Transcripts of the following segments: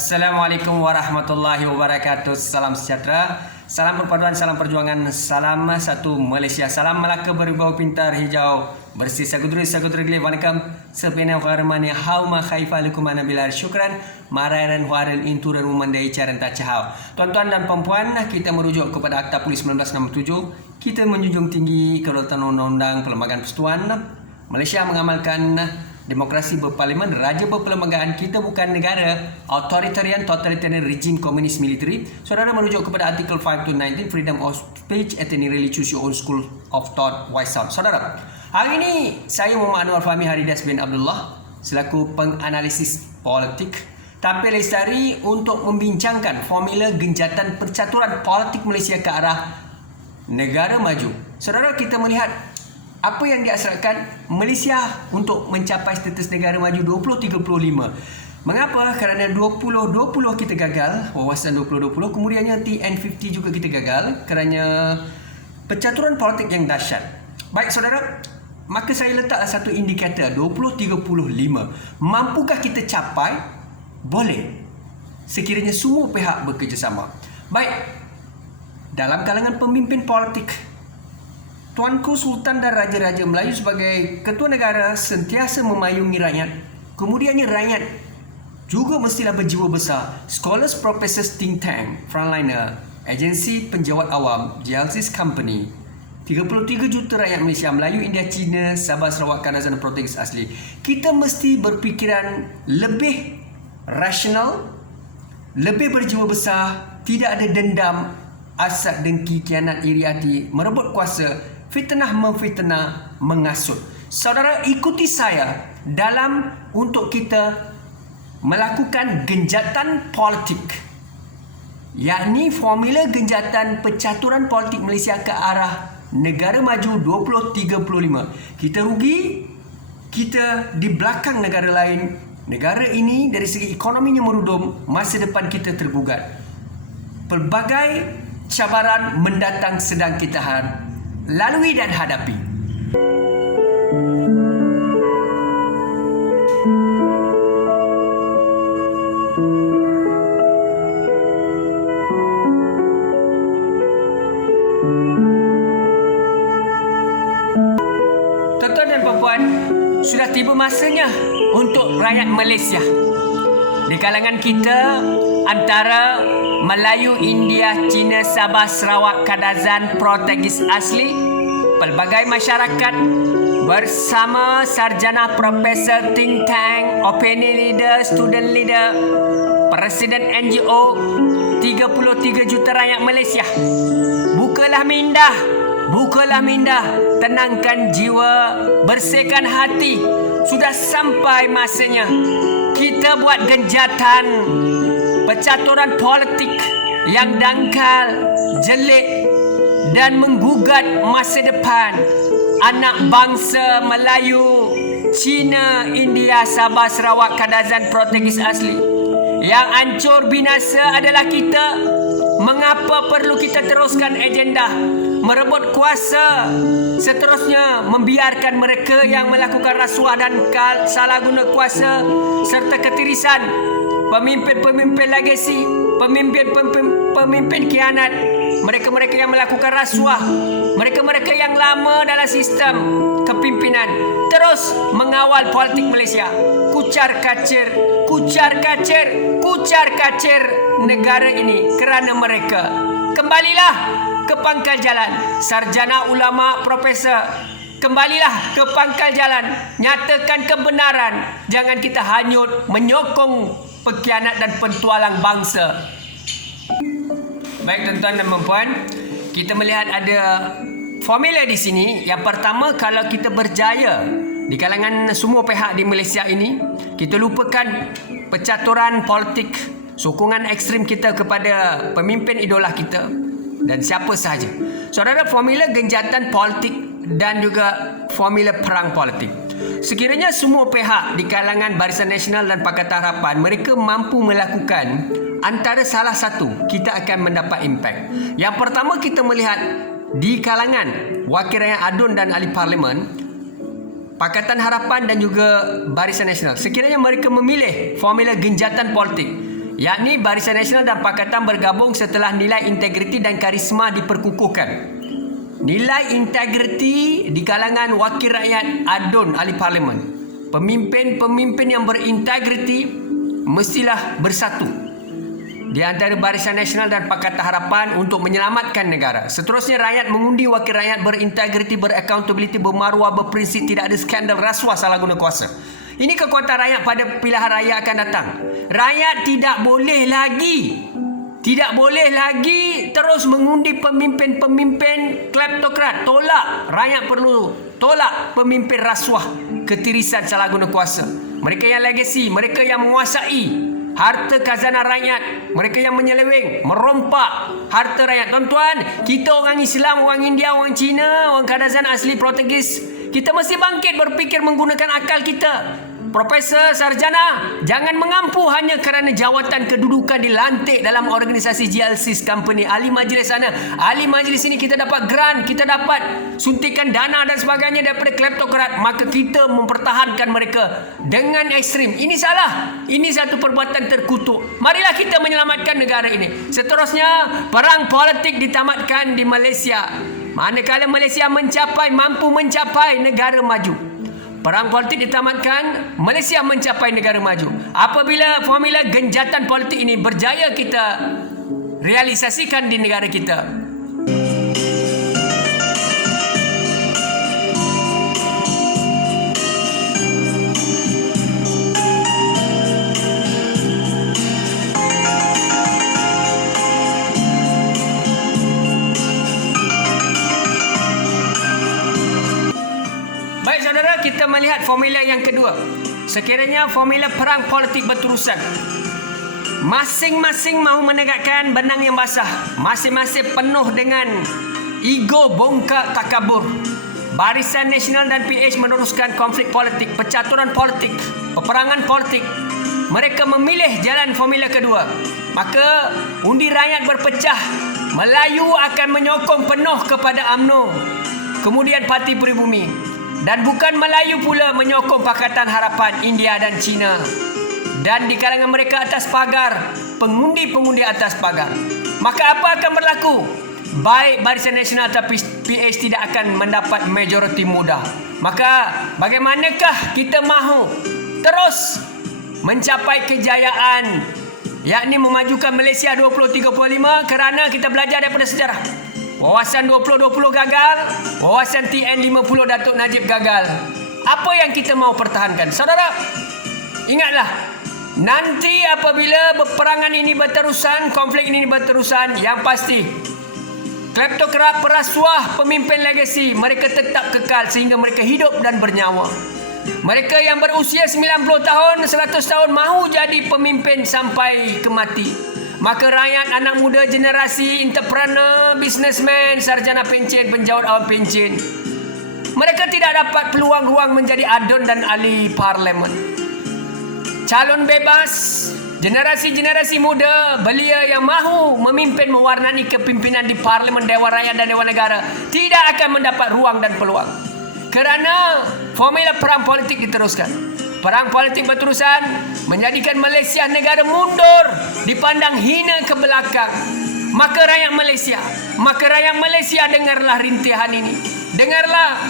Assalamualaikum warahmatullahi wabarakatuh. Salam sejahtera, salam perpaduan, salam perjuangan, salam satu Malaysia, salam Melaka berbau pintar hijau bersih sagudri geli wanakam sepena warmani hauma khaifa lakum anabilar syukran marairan huaran inturan umandai caran tak cahau. Tuan-tuan dan puan-puan, kita merujuk kepada Akta Polis 1967. Kita menjunjung tinggi kedaulatan undang-undang Perlembagaan Persekutuan. Malaysia mengamalkan demokrasi berparlimen, raja berperlembagaan. Kita bukan negara authoritarian, totalitarian regime komunis military. Saudara merujuk kepada artikel 5 to 19, freedom of speech at any really choose your own school of thought wise out. Saudara, hari ini saya Muhammad Anwar Fahmi Haridas bin Abdullah selaku penganalisis politik tampil lestari untuk membincangkan formula genjatan percaturan politik Malaysia ke arah negara maju. Saudara, kita melihat apa yang diasaskan Malaysia untuk mencapai status negara maju 2035. Mengapa? Kerana 2020 kita gagal, wawasan 2020, kemudiannya TN50 juga kita gagal kerana percaturan politik yang dahsyat. Baik saudara, maka saya letaklah satu indikator 2035. Mampukah kita capai? Boleh, sekiranya semua pihak bekerjasama. Baik, dalam kalangan pemimpin politik, Tuanku Sultan dan Raja-Raja Melayu sebagai ketua negara sentiasa memayungi rakyat. Kemudiannya rakyat juga mestilah berjiwa besar. Scholars, professors, think tank, frontliner, agensi penjawat awam, Jalsis Company, 33 juta rakyat Malaysia, Melayu, India, Cina, Sabah, Sarawak, Kadazan dan Portugis asli. Kita mesti berfikiran lebih rasional, lebih berjiwa besar, tidak ada dendam, asat, dengki, kianat, iri hati, merebut kuasa, fitnah memfitnah, mengasut. Saudara, ikuti saya dalam untuk kita melakukan genjatan politik, yakni formula genjatan percaturan politik Malaysia ke arah negara maju 2035. Kita rugi, kita di belakang negara lain. Negara ini dari segi ekonominya merudum, masa depan kita tergugat. Pelbagai cabaran mendatang sedang kita lalui dan hadapi. Tuan-tuan dan puan-puan, sudah tiba masanya untuk rakyat Malaysia di kalangan kita antara Melayu, India, Cina, Sabah, Sarawak, Kadazan, Portugis asli, pelbagai masyarakat bersama sarjana, profesor, think tank, opinion leader, student leader, presiden NGO, 33 juta rakyat Malaysia. Bukalah minda, tenangkan jiwa, bersihkan hati. Sudah sampai masanya kita buat genjatan percaturan politik yang dangkal, jelek dan menggugat masa depan anak bangsa Melayu, Cina, India, Sabah, Sarawak, Kadazan, Portugis asli. Yang hancur binasa adalah kita. Mengapa perlu kita teruskan agenda merebut kuasa, seterusnya membiarkan mereka yang melakukan rasuah dan salah guna kuasa serta ketirisan, pemimpin-pemimpin legasi, pemimpin khianat, mereka-mereka yang melakukan rasuah, mereka-mereka yang lama dalam sistem kepimpinan terus mengawal politik Malaysia. Kucar kacir negara ini kerana mereka. Kembalilah ke pangkal jalan, sarjana, ulama, profesor. Kembalilah ke pangkal jalan, nyatakan kebenaran. Jangan kita hanyut menyokong pengkhianat dan pentualang bangsa. Baik tuan-tuan dan puan-puan, kita melihat ada formula di sini. Yang pertama, kalau kita berjaya di kalangan semua pihak di Malaysia ini, kita lupakan percaturan politik, sokongan ekstrim kita kepada pemimpin idola kita dan siapa sahaja. Saudara, formula genjatan politik dan juga formula perang politik. Sekiranya semua pihak di kalangan Barisan Nasional dan Pakatan Harapan mereka mampu melakukan antara salah satu, kita akan mendapat impak. Yang pertama, kita melihat di kalangan Wakil Rakyat ADUN dan Ahli Parlimen, Pakatan Harapan dan juga Barisan Nasional, sekiranya mereka memilih formula genjatan politik yakni Barisan Nasional dan Pakatan bergabung setelah nilai integriti dan karisma diperkukuhkan. Nilai integriti di kalangan wakil rakyat adun ahli parlimen. Pemimpin-pemimpin yang berintegriti mestilah bersatu di antara Barisan Nasional dan Pakatan Harapan untuk menyelamatkan negara. Seterusnya, rakyat mengundi wakil rakyat berintegriti, beraccountability, bermaruah, berprinsip, tidak ada skandal rasuah salah guna kuasa. Ini kekuatan rakyat pada pilihan raya akan datang. Rakyat tidak boleh lagi terus mengundi pemimpin-pemimpin kleptokrat. Tolak. Rakyat perlu tolak pemimpin rasuah, ketirisan, salah guna kuasa. Mereka yang legasi, mereka yang menguasai harta khazanah rakyat, mereka yang menyeleweng, merompak harta rakyat. Tuan-tuan, kita orang Islam, orang India, orang Cina, orang Kadazan asli Portugis, kita mesti bangkit berfikir menggunakan akal kita. Profesor, sarjana, jangan mengampu hanya kerana jawatan kedudukan dilantik dalam organisasi GLC company. Ahli majlis sana, ahli majlis ini kita dapat grant, kita dapat suntikan dana dan sebagainya daripada kleptokrat. Maka kita mempertahankan mereka dengan ekstrim. Ini salah. Ini satu perbuatan terkutuk. Marilah kita menyelamatkan negara ini. Seterusnya, perang politik ditamatkan di Malaysia. Manakala Malaysia mampu mencapai negara maju. Perang politik ditamatkan, Malaysia mencapai negara maju. Apabila formula genjatan politik ini berjaya kita realisasikan di negara kita, kita melihat formula yang kedua. Sekiranya formula perang politik berterusan, masing-masing mahu menegakkan benang yang basah, masing-masing penuh dengan ego bongkak takabur. Barisan Nasional dan PH meneruskan konflik politik, percaturan politik, peperangan politik. Mereka memilih jalan formula kedua. Maka undi rakyat berpecah. Melayu akan menyokong penuh kepada UMNO, kemudian Parti Peribumi. Dan bukan Melayu pula menyokong Pakatan Harapan, India dan China. Dan di kalangan mereka atas pagar, pengundi-pengundi atas pagar. Maka apa akan berlaku? Baik Barisan Nasional tapi PH tidak akan mendapat majoriti mudah. Maka bagaimanakah kita mahu terus mencapai kejayaan, yakni memajukan Malaysia 2035, kerana kita belajar daripada sejarah. Wawasan 2020 gagal, wawasan TN50 Datuk Najib gagal. Apa yang kita mahu pertahankan? Saudara, ingatlah, nanti apabila peperangan ini berterusan, konflik ini berterusan, yang pasti kleptokrat, perasuah, pemimpin legasi, mereka tetap kekal sehingga mereka hidup dan bernyawa. Mereka yang berusia 90 tahun, 100 tahun mahu jadi pemimpin sampai ke mati. Maka rakyat, anak muda, generasi entrepreneur, businessman, sarjana pencen, penjawat awam pencen, mereka tidak dapat peluang ruang menjadi adun dan ahli parlimen. Calon bebas, generasi-generasi muda, belia yang mahu memimpin, mewarnai kepimpinan di parlimen, Dewan Rakyat dan Dewan Negara, tidak akan mendapat ruang dan peluang. Kerana formula perang politik diteruskan. Perang politik berterusan menjadikan Malaysia negara mundur, dipandang hina ke belakang. Maka rakyat Malaysia dengarlah rintihan ini. Dengarlah.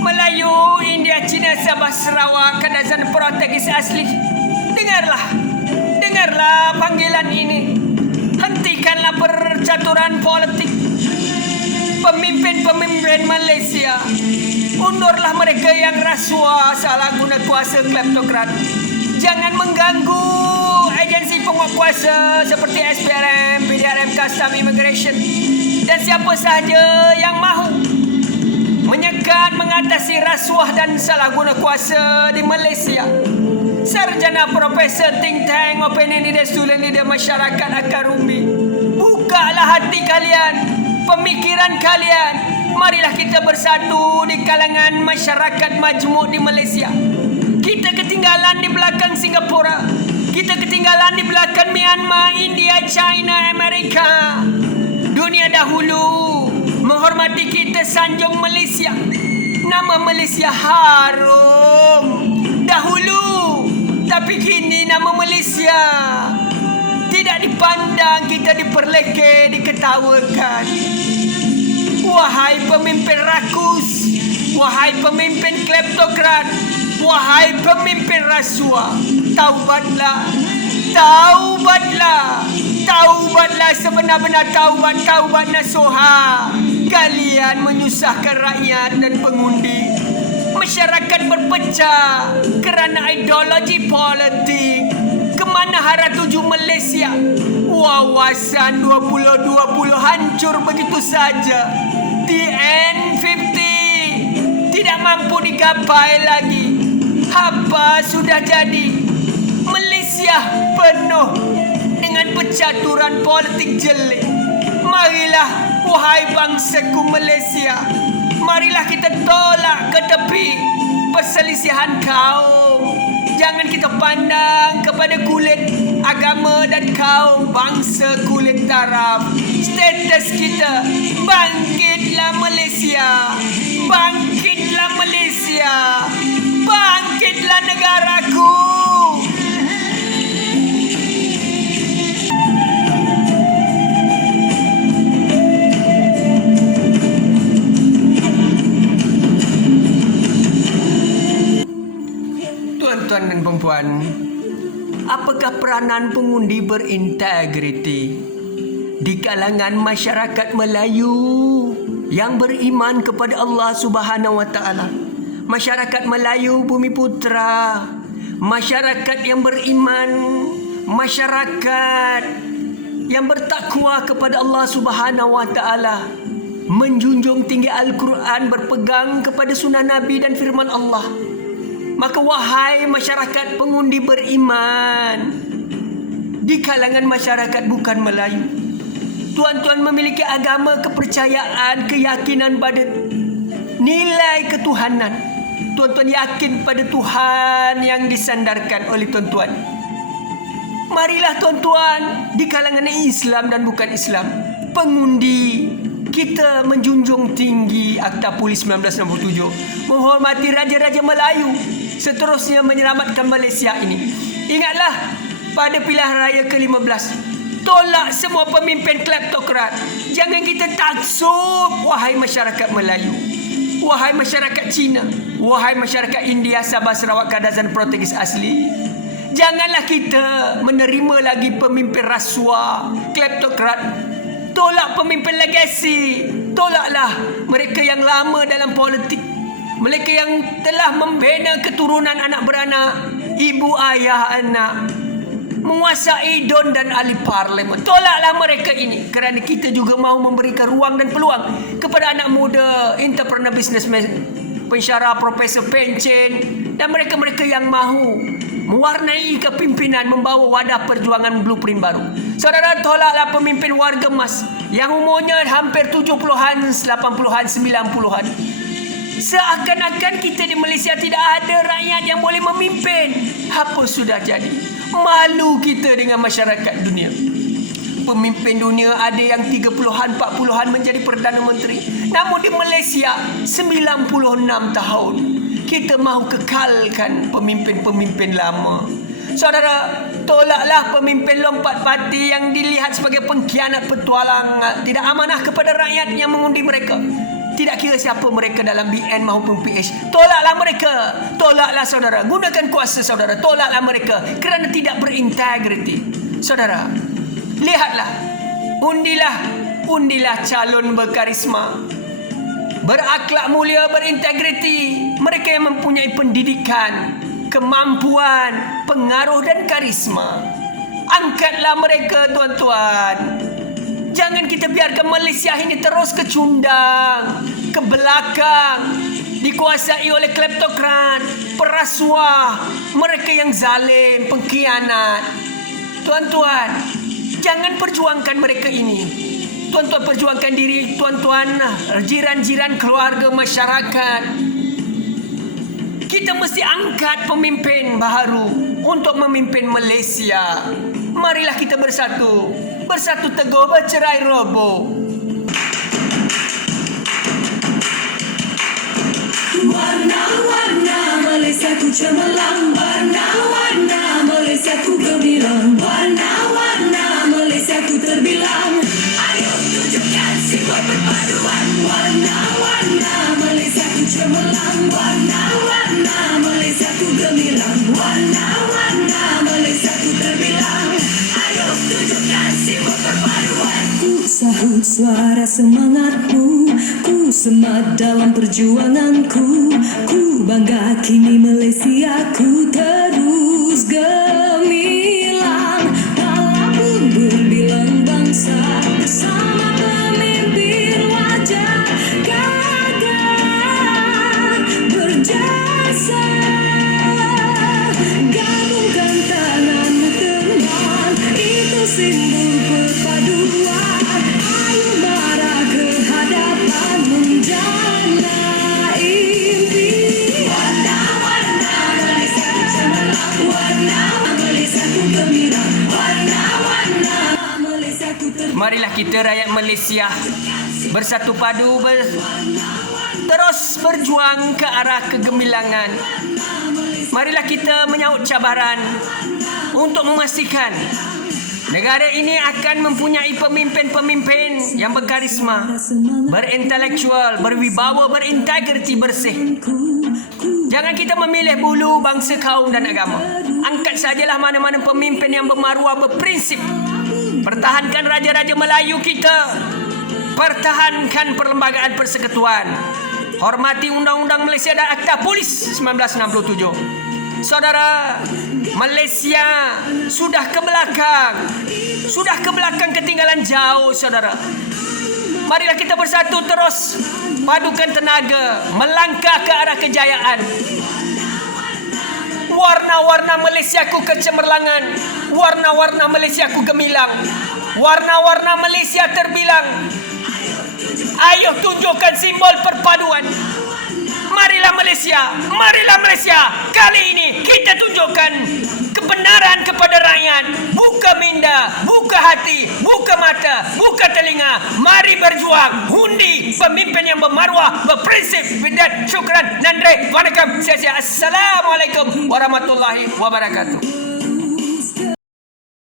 Melayu, India, China, Sabah, Sarawak, Kadazan, Portugis asli. Dengarlah panggilan ini. Hentikanlah percaturan politik. Pemimpin-pemimpin Malaysia, undurlah mereka yang rasuah, salah guna kuasa, kleptokrat. Jangan mengganggu agensi penguat kuasa seperti SPRM, PDRM, Custom, Immigration dan siapa sahaja yang mahu menyekat mengatasi rasuah dan salah guna kuasa di Malaysia. Sarjana Profesor think tank opinion leader student leader masyarakat akar umbi, bukalah hati kalian, pemikiran kalian. Marilah kita bersatu di kalangan masyarakat majmuk di Malaysia. Kita ketinggalan di belakang Singapura, kita ketinggalan di belakang Myanmar, India, China, Amerika. Dunia dahulu menghormati kita, sanjung Malaysia. Nama Malaysia harum dahulu, tapi kini nama Malaysia tidak dipandang, kita diperlekeh, diketawakan. Wahai pemimpin rakus, wahai pemimpin kleptokrat, wahai pemimpin rasuah, taubatlah, taubatlah, taubatlah sebenar-benar taubat, taubat nasuha. Kalian menyusahkan rakyat dan pengundi. Masyarakat berpecah kerana ideologi politik. Kemana hara tuju Malaysia? Wawasan 2020 hancur begitu saja. TN50 tidak mampu digapai lagi. Apa sudah jadi? Malaysia penuh dengan pencaturan politik jelek. Marilah wahai bangsaku Malaysia, marilah kita tolak ke tepi perselisihan kaum. Jangan kita pandang kepada kulit, agama dan kaum, bangsa kulit taraf. Status kita, bangkitlah Malaysia, bangkitlah Malaysia, bangkitlah negaraku. Tuan-tuan dan perempuan, apakah peranan pengundi berintegriti di kalangan masyarakat Melayu yang beriman kepada Allah Subhanahu wa taala? Masyarakat Melayu Bumi Putra, masyarakat yang beriman, masyarakat yang bertakwa kepada Allah Subhanahu wa taala, menjunjung tinggi Al-Quran, berpegang kepada sunnah Nabi dan firman Allah. Maka wahai masyarakat pengundi beriman di kalangan masyarakat bukan Melayu, tuan-tuan memiliki agama, kepercayaan, keyakinan pada nilai ketuhanan. Tuan-tuan yakin pada Tuhan yang disandarkan oleh tuan-tuan. Marilah tuan-tuan di kalangan Islam dan bukan Islam, pengundi, kita menjunjung tinggi Akta Polis 1967, menghormati raja-raja Melayu, seterusnya menyelamatkan Malaysia ini. Ingatlah pada pilihan raya ke-15, tolak semua pemimpin kleptokrat. Jangan kita taksub, wahai masyarakat Melayu, wahai masyarakat Cina, wahai masyarakat India, Sabah, Sarawak, Kedah dan Portugis asli. Janganlah kita menerima lagi pemimpin rasuah, kleptokrat. Tolak pemimpin legasi. Tolaklah mereka yang lama dalam politik, mereka yang telah membina keturunan anak beranak, ibu ayah anak, menguasai don dan ahli parlimen. Tolaklah mereka ini, kerana kita juga mahu memberikan ruang dan peluang kepada anak muda, entrepreneur, businessman, pensyarah, profesor, pencen dan mereka-mereka yang mahu mewarnai kepimpinan, membawa wadah perjuangan blueprint baru. Saudara, tolaklah pemimpin warga emas yang umurnya hampir 70-an, 80-an, 90-an. Seakan-akan kita di Malaysia tidak ada rakyat yang boleh memimpin. Apa sudah jadi? Malu kita dengan masyarakat dunia. Pemimpin dunia ada yang 30-an, 40-an menjadi Perdana Menteri. Namun di Malaysia 96 tahun. Kita mahu kekalkan pemimpin-pemimpin lama. Saudara, tolaklah pemimpin lompat parti yang dilihat sebagai pengkhianat, petualang, tidak amanah kepada rakyat yang mengundi mereka. Tidak kira siapa mereka dalam BN maupun PH. Tolaklah mereka. Tolaklah saudara. Gunakan kuasa saudara. Tolaklah mereka kerana tidak berintegriti. Saudara, lihatlah. Undilah calon berkarisma, berakhlak mulia, berintegriti. Mereka yang mempunyai pendidikan, kemampuan, pengaruh dan karisma. Angkatlah mereka tuan-tuan. Jangan Jangan kita biarkan Malaysia ini terus kecundang, ke belakang, dikuasai oleh kleptokrat, perasuah, mereka yang zalim, pengkhianat. Tuan-tuan, jangan perjuangkan mereka ini. Tuan-tuan perjuangkan diri tuan-tuan, jiran-jiran, keluarga, masyarakat. Kita mesti angkat pemimpin baharu untuk memimpin Malaysia. Marilah kita bersatu. Bersatu teguh, bercerai roboh. Warna-warna Malaysia ku cemerlang, warna-warna Malaysia ku gemilang, warna-warna Malaysia ku terbilang. Ayo tunjukkan simbol perpaduan. Warna-warna Malaysia ku cemerlang, warna-warna Malaysia ku gemilang, warna-warna Malaysia ku terbilang. Ayo tunjukkan simbol perpaduan. Ku sahut suara semangatmu, ku semat dalam perjuanganku. Ku bangga kini Malaysia ku terus gemilang. Walaupun berbilang bangsa bersama pemimpin wajah gagah berjasa. Gabungkan tanganmu teman, itu simbol perpaduan. Ayo marah ke hadapan menjana impian. Warna-warna Malaysia ku cemerlang, warna Malaysia ku gemilang, warna-warna Malaysia ku terbilang. Marilah kita rakyat Malaysia bersatu padu, terus berjuang ke arah kegemilangan. Marilah kita menyahut cabaran untuk memastikan negara ini akan mempunyai pemimpin-pemimpin yang berkarisma, berintelektual, berwibawa, berintegriti, bersih. Jangan kita memilih bulu, bangsa, kaum dan agama. Angkat sajalah mana-mana pemimpin yang bermaruah, berprinsip. Pertahankan Raja-Raja Melayu kita. Pertahankan Perlembagaan Persekutuan. Hormati Undang-Undang Malaysia dan Akta Polis 1967. Saudara, Malaysia sudah ke belakang. Sudah ke belakang, ketinggalan jauh, saudara. Marilah kita bersatu terus padukan tenaga melangkah ke arah kejayaan. Warna-warna Malaysiaku kecemerlangan, warna-warna Malaysiaku gemilang, warna-warna Malaysia terbilang. Ayo tunjukkan simbol perpaduan. Marilah Malaysia, kali ini kita tunjukkan kebenaran kepada rakyat. Buka minda, buka hati, buka mata, buka telinga. Mari berjuang, undi pemimpin yang bermaruah, berprinsip. Bidat, syukran, nandre, wanakam, sia-sia. Assalamualaikum warahmatullahi wabarakatuh.